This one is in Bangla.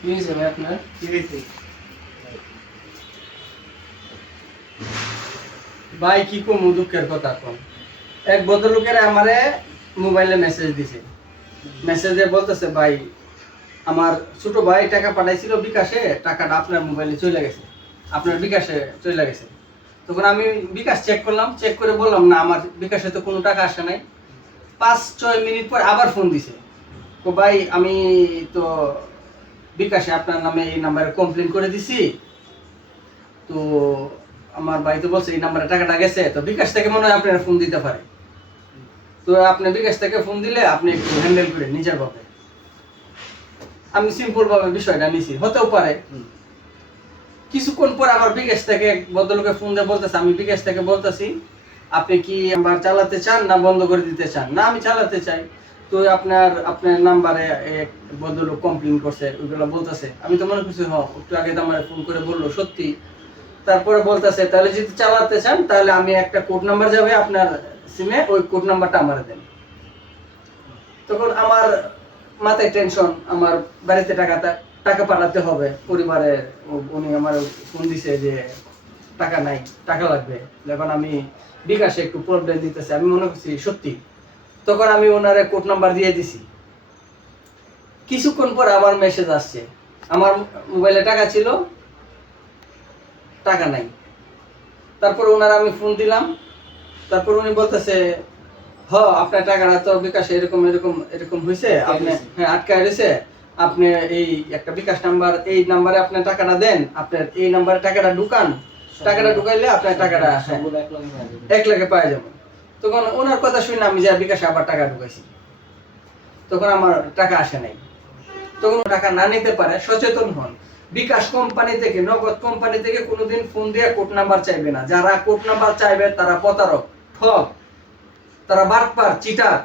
কি হয়েছে ভাই আপনার? কি হয়েছে? ভাই কি কম দুঃখের কথা কোন এক ভদ্রলোকের আমারে মোবাইলে মেসেজ দিছে। মেসেজে বলতেছে ভাই আমার ছোট ভাই টাকা পাঠাইছিল বিকাশে, টাকাটা আপনার মোবাইলে চলে গেছে, আপনার বিকাশে চলে গেছে। তখন আমি বিকাশ চেক করলাম, চেক করে বললাম না আমার বিকাশে তো কোনো টাকা আসে নাই। 5-6 মিনিট পর আবার ফোন দিছে, তো ভাই আমি তো বিকাশে আপনার নামে এই নাম্বারে কমপ্লেন করে দিছি, তো আমার ভাই তো বলছে এই নাম্বারে টাকাটা গেছে, তো বিকাশ থেকে মনে হয় আপনারা ফোন দিতে পারে, তো আপনি বিকাশ থেকে ফোন দিলে আপনি একটু হ্যান্ডেল করে নিজের ভাবে। আমি সিম্পল ভাবে বিষয়টা নিছি, হতেও পারে। কিছুক্ষণ পর আবার বিকাশ থেকে এক ভদ্রলোকে ফোন দিয়ে বলতেছে, আমি বিকাশ থেকে বলতেছি আপনি কি নাম্বার চালাতে চান না বন্ধ করে দিতে চান? না আমি চালাতে চাই। তো আপনার নাম্বারে এক ভদ্রলোক কমপ্লেন করছে, ওইগুলো বলতেছে। আমি তো মনে করছি একটু আগে তো আমার ফোন করে বললো সত্যি। তারপরে বলতেছে তাহলে যদি চালাতে চান তাহলে আমি একটা কোড নাম্বার যাবে আপনার সিমে, ওই কোড নাম্বারটা আমার দেন। তখন আমার মাথায় টেনশন, আমার বাড়িতে টাকা পাঠাতে হবে পরিবারে। উনি আমার ফোন দিছে যে টাকা নাই, টাকা লাগবে। যখন আমি বিকাশে একটু প্রবলেম দিতেছে, আমি মনে করছি সত্যি। তখন আমি ওনারে কোড নাম্বার দিয়ে দিছি। কিছুক্ষণ পর আবার মেসেজ আসছে, আমার মোবাইলে টাকা ছিল, টাকা নাই। তারপর ওনারা আমি ফোন দিলাম, তারপর উনি বলতেছে আপনার টাকাটা তো বিকাশে এরকম এরকম এরকম হয়েছে, আপনি আটকায় রয়েছে, আপনি এই একটা বিকাশ নাম্বার, এই নাম্বারে আপনার টাকাটা দেন, আপনার এই নাম্বারে টাকাটা ঢুকান, টাকাটা ঢুকাইলে আপনার টাকাটা 1 লাখে পাওয়া যাবে। তখন ওনার কথা শুনে আমি যা বিকাশে আবার টাকা ঢুকাইছি, তখন আমার টাকা আসে নাই। তখন টাকা না নিতে পারে সচেতন হন। বিকাশ কোম্পানি থেকে, নগদ কোম্পানি থেকে কোনোদিন ফোন দিয়ে কোড নাম্বার চাইবে না। যারা কোড নাম্বার চাইবে তারা প্রতারক, ঠক, তারা বাটপার, চিটার।